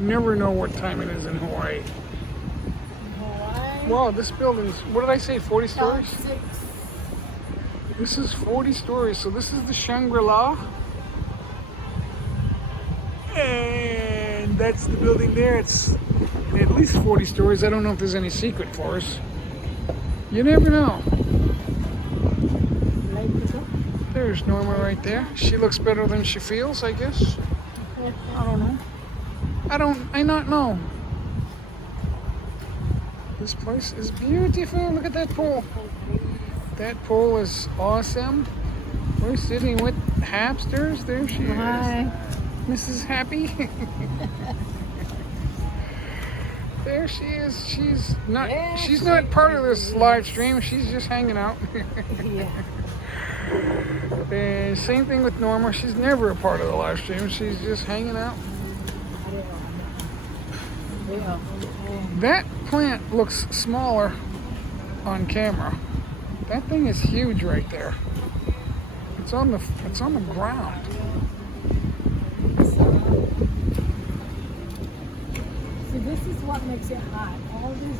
never know what time it is in Hawaii. Hawaii. Wow, this building's, what did I say, 40 stories? 6. This is 40 stories, so this is the Shangri-La. And that's the building there. It's at least 40 stories. I don't know if there's any secret for us. You never know. There's Norma right there. She looks better than she feels, I guess. I don't know. I not know. This place is beautiful. Look at that pool. That pool is awesome. We're sitting with hamsters. There she is. Hi. Mrs. Happy. There she is. She's not part of this live stream. She's just hanging out. Yeah. Same thing with Norma. She's never a part of the live stream. She's just hanging out. Yeah. That plant looks smaller on camera. That thing is huge right there. It's on the ground. See, this is what makes it hot. All this